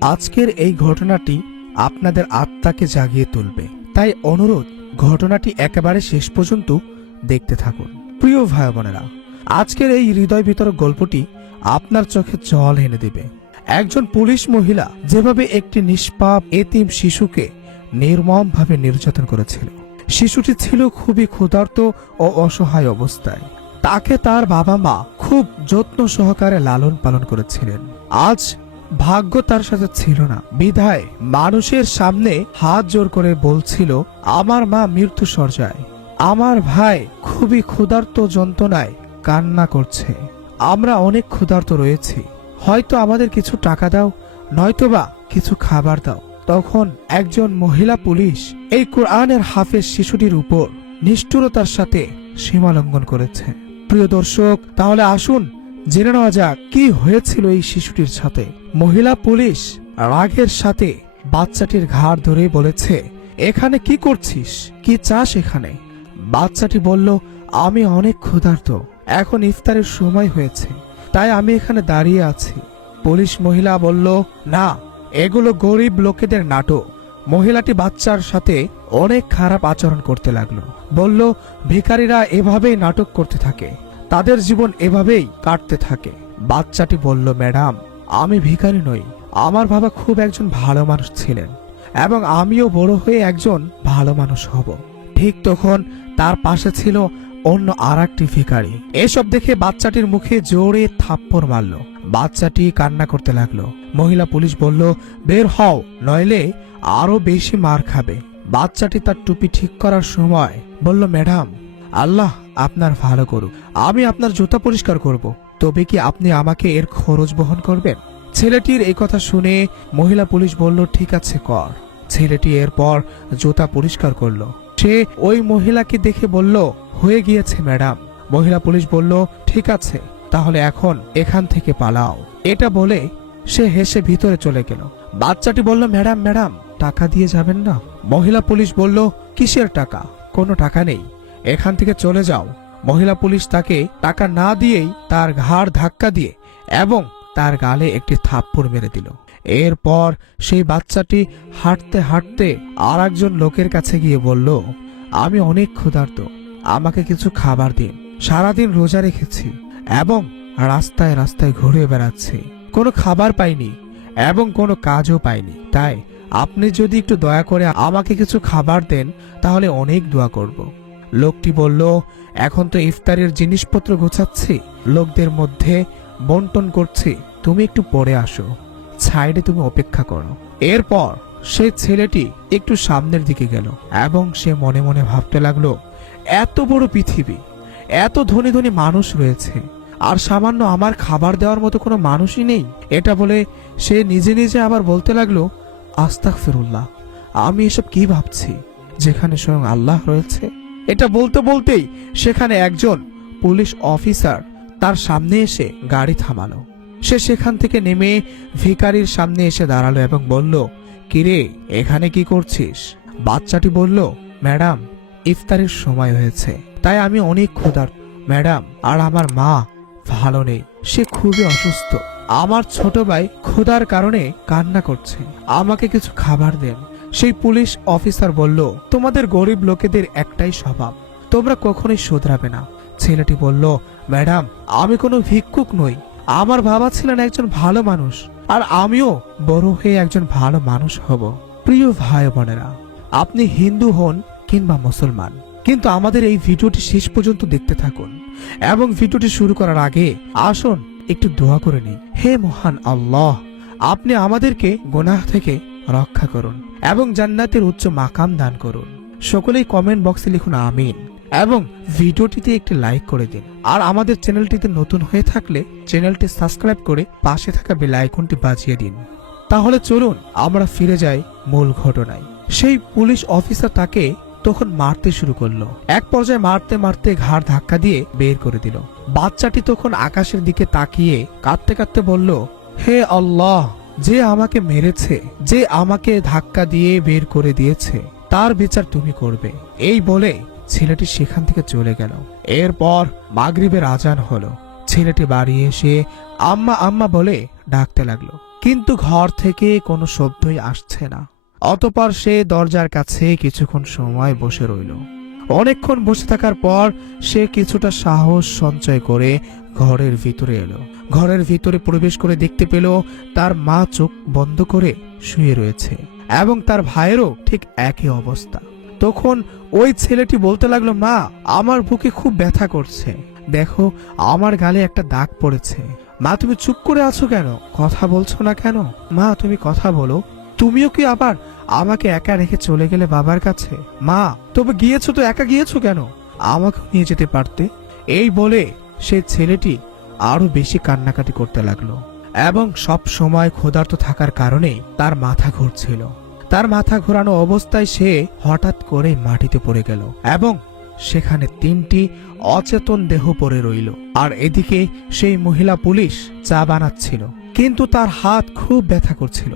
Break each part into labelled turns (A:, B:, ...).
A: আজকের এই ঘটনাটি আপনাদের আত্মাকে জাগিয়ে তুলবে। তাই অনুরোধ, ঘটনাটি একেবারে শেষ পর্যন্ত দেখতে থাকুন। প্রিয় ভাই বোনেরা, আজকের এই হৃদয় বিতরক গল্পটি আপনার চোখে জল এনে দেবে। একজন পুলিশ মহিলা যেভাবে একটি নিষ্পাপ এতিম শিশুকে নির্মমভাবে নির্যাতন করেছিল, শিশুটি ছিল খুবই ক্ষুধার্ত ও অসহায় অবস্থায়। তাকে তার বাবা মা খুব যত্ন সহকারে লালন পালন করেছিলেন। আজ ভাগ্য তার সাথে ছিল না। বিধায় মানুষের সামনে হাত জোর করে বলছিল, আমার মা মৃত্যু সর্জায়। আমার ভাই খুবই ক্ষুধার্ত যন্ত্রণায় কান্না করছে। আমরা অনেক ক্ষুধার্ত রয়েছি। হয়তো আমাদের কিছু টাকা দাও, নয়তোবা কিছু খাবার দাও। তখন একজন মহিলা পুলিশ এই কোরআনের হাফেজ শিশুটির উপর নিষ্ঠুরতার সাথে সীমা লঙ্ঘন করেছে। প্রিয় দর্শক, তাহলে আসুন জেনে নেওয়া যাক কি হয়েছিল এই শিশুটির সাথে। মহিলা পুলিশ রাগের সাথে বাচ্চাটির ঘাড় ধরে বলেছে, এখানে কি করছিস? কি চাস এখানে? বাচ্চাটি বলল, আমি অনেক ক্ষুধার্ত। এখন ইফতারের সময় হয়েছে, তাই আমি এখানে দাঁড়িয়ে আছি। পুলিশ মহিলা বলল, না, এগুলো গরিব লোকেদের নাটক। মহিলাটি বাচ্চার সাথে অনেক খারাপ আচরণ করতে লাগল। বলল, ভিখারিরা এভাবেই নাটক করতে থাকে। তাদের জীবন এভাবেই কাটতে থাকে। বাচ্চাটি বলল, ম্যাডাম আমি ভিখারি নই, আমার বাবা খুব একজন ভালো মানুষ ছিলেন এবং আমিও বড় হয়ে একজন ভালো মানুষ হব। ঠিক তখন তার পাশে ছিল অন্য আর একটি ভিখারি। এসব দেখে বাচ্চাটির মুখে জোরে থাপ্পড় মারল। বাচ্চাটি কান্না করতে লাগল। মহিলা পুলিশ বলল, বের হও, নইলে আরও বেশি মার খাবে। বাচ্চাটি তার টুপি ঠিক করার সময় বলল, ম্যাডাম, আল্লাহ আপনার ভালো করুক, আমি আপনার জুতা পরিষ্কার করব। তবে কি আপনি আমাকে এর খরচ বহন করবেন? ছেলেটির এই কথা শুনে মহিলা পুলিশ বলল, ঠিক আছে, কর। ছেলেটি এরপর জুতা পরিষ্কার করল। সে ওই মহিলাকে দেখে বলল, হয়ে গিয়েছে, ম্যাডাম। মহিলা পুলিশ বলল, ঠিক আছে, তাহলে এখন এখান থেকে পালাও। এটা বলে সে হেসে ভিতরে চলে গেল। বাচ্চাটি বলল, ম্যাডাম ম্যাডাম, টাকা দিয়ে যাবেন না? মহিলা পুলিশ বলল, কিসের টাকা? কোনো টাকা নেই। এখান থেকে চলে যাও। মহিলা পুলিশ তাকে টাকা না দিয়েই তার ঘাড় ধাক্কা দিয়ে এবং তার গালে একটি থাপ্পড় মেরে দিল। এরপর সেই বাচ্চাটি হাঁটতে হাঁটতে আর একজন লোকের কাছে গিয়ে বলল, আমি অনেক ক্ষুধার্ত, আমাকে কিছু খাবার দিন। সারাদিন রোজা রেখেছি এবং রাস্তায় রাস্তায় ঘুরে বেড়াচ্ছি। কোনো খাবার পাইনি এবং কোনো কাজও পাইনি। তাই আপনি যদি একটু দয়া করে আমাকে কিছু খাবার দেন, তাহলে অনেক দোয়া করব। লোকটি বলল, এখন তো ইফতারের জিনিসপত্র গোছাচ্ছি। লোকদের মধ্যে বন্টন করছি। তুমি একটু পরে আসো। সাইডে তুমি অপেক্ষা করো। এরপর সে ছেলেটি একটু সামনের দিকে গেল এবং সে মনে মনে ভাবতে লাগল, এত বড় পৃথিবী, এত ধনী ধনী মানুষ রয়েছে, আর সামান্য আমার খাবার দেওয়ার মতো কোনো মানুষই নেই। এটা বলে সে নিজে নিজে আবার বলতে লাগল আস্তাক ফিরুল্লাহ আমি এসব কি ভাবছি? যেখানে স্বয়ং আল্লাহ রয়েছে এটা বলতে বলতেই সেখানে একজন পুলিশ অফিসার তার সামনে এসে গাড়ি থামালো। সে সেখান থেকে নেমে ভিকারির সামনে এসে দাঁড়াল এবং বলল, কিরে, এখানে কি করছিস? বাচ্চাটি বলল, ম্যাডাম, ইফতারের সময় হয়েছে, তাই আমি অনেক ক্ষুধার ম্যাডাম, আর আমার মা ভালো নেই, সে খুবই অসুস্থ। আমার ছোট ভাই ক্ষুধার কারণে কান্না করছে। আমাকে কিছু খাবার দেন সেই পুলিশ অফিসার বলল, তোমাদের গরিব লোকেদের একটাই স্বভাব, তোমরা কখনোই শোধরাবে না। ছেলেটি বলল, ম্যাডাম, আমি কোনো ভিক্ষুক নই। আমার বাবা ছিলেন একজন ভালো মানুষ, আর আমিও বড় হয়ে একজন ভালো মানুষ হব। প্রিয় ভাই বোনেরা, আপনি হিন্দু হন কিংবা মুসলমান, কিন্তু আমাদের এই ভিডিওটি শেষ পর্যন্ত দেখতে থাকুন এবং ভিডিওটি শুরু করার আগে আসুন একটু দোয়া করে নিই। হে মহান আল্লাহ, আপনি আমাদেরকে গোনাহ থেকে রক্ষা করুন এবং জান্নাতের উচ্চ মাকাম দান করুন। সকলেই কমেন্ট বক্সে লিখুন আমিন এবং ভিডিওটিতে একটি লাইক করে দিন। আর আমাদের চ্যানেলটিতে নতুন হয়ে থাকলে চ্যানেলটি সাবস্ক্রাইব করে পাশে থাকা বেল আইকনটি বাজিয়ে দিন। তাহলে চলুন আমরা ফিরে যাই মূল ঘটনায়। সেই পুলিশ অফিসার তাকে তখন মারতে শুরু করল। এক পর্যায়ে মারতে মারতে ঘাড় ধাক্কা দিয়ে বের করে দিল। বাচ্চাটি তখন আকাশের দিকে তাকিয়ে কাঁদতে কাঁদতে বলল, হে আল্লাহ! যে আমাকে মেরেছে, যে আমাকে ধাক্কা দিয়ে বের করে দিয়েছে, তার বিচার তুমি করবে। এই বলে ছেলেটি সেখান থেকে চলে গেল। এরপর মাগরিবের আজান হলো। ছেলেটি বাড়ি এসে আম্মা আম্মা বলে ডাকতে লাগল। কিন্তু ঘর থেকে কোনো শব্দই আসছে না। অতপর সে দরজার কাছে কিছুক্ষণ সময় বসে রইল। অনেকক্ষণ বসে থাকার পর সে কিছুটা সাহস সঞ্চয় করে ঘরের ভিতরে এলো। ঘরের ভিতরে প্রবেশ করে দেখতে পেল তার মা চোখ বন্ধ করে শুয়ে রয়েছে এবং তার ভাইয়েরও ঠিক একই অবস্থা। তখন ওই ছেলেটি বলতে লাগল, মা, আমার বুকে খুব ব্যথা করছে। দেখো, আমার গালে একটা দাগ পড়েছে। মা, তুমি চুপ করে আছো কেন? কথা বলছো না কেন? মা, তুমি কথা বলো। তুমিও কি আবার আমাকে একা রেখে চলে গেলে বাবার কাছে? মা, তবে গিয়েছো তো, একা গিয়েছো কেন? আমাকে নিয়ে যেতে পারতে? এই বলে সে ছেলেটি আরও বেশি কান্নাকাটি করতে লাগল এবং সব সময় ক্ষুধার্ত থাকার কারণে তার মাথা ঘুরছিল। তার মাথা ঘোরানো অবস্থায় সে হঠাৎ করে মাটিতে পড়ে গেল এবং সেখানে তিনটি অচেতন দেহ পড়ে রইল। আর এদিকে সেই মহিলা পুলিশ চা বানাচ্ছিল। কিন্তু তার হাত খুব ব্যথা করছিল।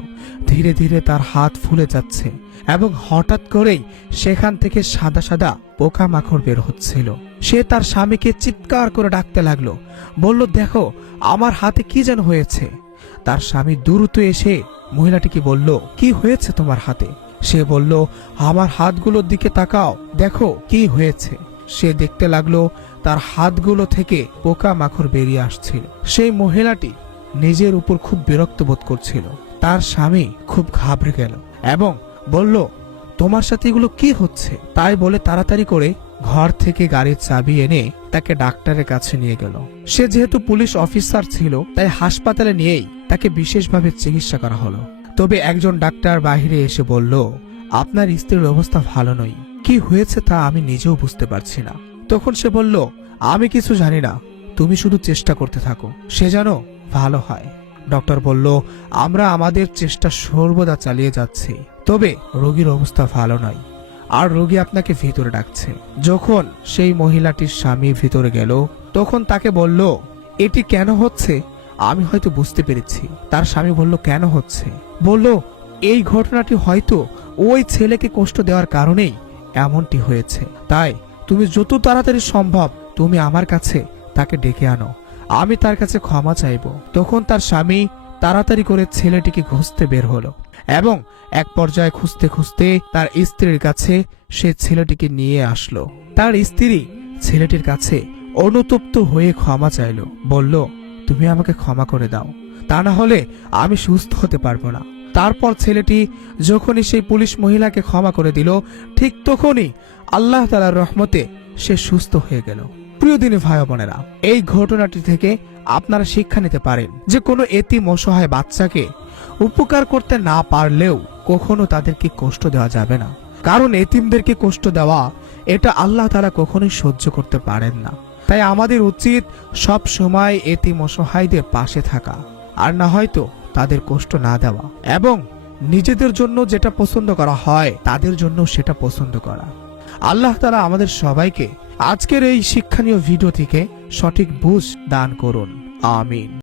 A: ধীরে ধীরে তার হাত ফুলে যাচ্ছে এবং হঠাৎ করেই সেখান থেকে সাদা সাদা পোকা পোকামাকড় বের হচ্ছিল। সে তার স্বামীকে চিৎকার করে ডাকতে লাগল। বলল, দেখো, আমার হাতে কি যেন হয়েছে? তার স্বামী দ্রুত এসে মহিলাটিকে বলল, কি হয়েছে তোমার হাতে? সে বলল, আমার হাতগুলোর দিকে তাকাও, দেখো কি হয়েছে। সে দেখতে লাগল, তার হাতগুলো থেকে পোকা মাখড় বেরিয়ে আসছিল সেই মহিলাটি নিজের উপর খুব বিরক্ত বোধ করছিল। তার স্বামী খুব ঘাবড়ে গেল এবং বলল, তোমার সাথে এগুলো কি হচ্ছে? তাই বলে তাড়াতাড়ি করে ঘর থেকে গাড়ির চাবি এনে তাকে ডাক্তারের কাছে নিয়ে গেল। সে যেহেতু পুলিশ অফিসার ছিল, তাই হাসপাতালে নিয়েই তাকে বিশেষভাবে চিকিৎসা করা হলো। তবে একজন ডাক্তার বাইরে এসে বলল, আপনার স্ত্রীর অবস্থা ভালো নয়। কি হয়েছে তা আমি নিজেও বুঝতে পারছি না। তখন সে বলল, আমি কিছু জানি না। তুমি শুধু চেষ্টা করতে থাকো। সে যেন ভালো হয়। ডক্টর বলল, আমরা আমাদের চেষ্টা সর্বদা চালিয়ে যাচ্ছি। তবে রোগীর অবস্থা ভালো নয়। আর রোগী আপনাকে ভিতরে ডাকছে। যখন সেই মহিলাটির স্বামী ভিতরে গেল, তখন তাকে বলল, এটি কেন হচ্ছে? আমি হয়তো বুঝতে পেরেছি। তার স্বামী বলল, কেন হচ্ছে? বলল, এই ঘটনাটি হয়তো ওই ছেলেকে কষ্ট দেওয়ার কারণেই এমনটি হয়েছে। তাই তুমি যত তাড়াতাড়ি সম্ভব তুমি আমার কাছে তাকে ডেকে আনো। আমি তার কাছে ক্ষমা চাইব। তখন তার স্বামী তাড়াতাড়ি করে ছেলেটিকে খুঁজতে বের হলো এবং এক পর্যায়ে খুঁজতে খুঁজতে তার স্ত্রীর কাছে সে ছেলেটিকে নিয়ে আসলো। তার স্ত্রী ছেলেটির কাছে অনুতপ্ত হয়ে ক্ষমা চাইলো, বলল, তুমি আমাকে ক্ষমা করে দাও, তা না হলে আমি সুস্থ হতে পারব না। তারপর ছেলেটি যখনই সেই পুলিশ মহিলাকে ক্ষমা করে দিল, ঠিক তখনই আল্লাহ তালার রহমতে সে সুস্থ হয়ে গেল। প্রিয় দিনী ভাই বোনেরা, এই ঘটনাটি থেকে আপনারা শিক্ষা নিতে পারেন যে কোনো এতিম অসহায় বাচ্চাকে উপকার করতে না পারলেও কখনো তাদেরকে কষ্ট দেওয়া যাবে না। কারণ এতিমদেরকে কষ্ট দেওয়া, এটা আল্লাহ তারা কখনোই সহ্য করতে পারেন না। তাই আমাদের উচিত সব সময় এতিম অসহায়দের পাশে থাকা, আর না হয়তো তাদের কষ্ট না দেওয়া। এবং নিজেদের জন্য যেটা পছন্দ করা হয়, তাদের জন্য সেটা পছন্দ করা। আল্লাহ তারা আমাদের সবাইকে আজকের এই শিক্ষণীয় ভিডিও থেকে সঠিক বুঝ দান করুন। আমিন।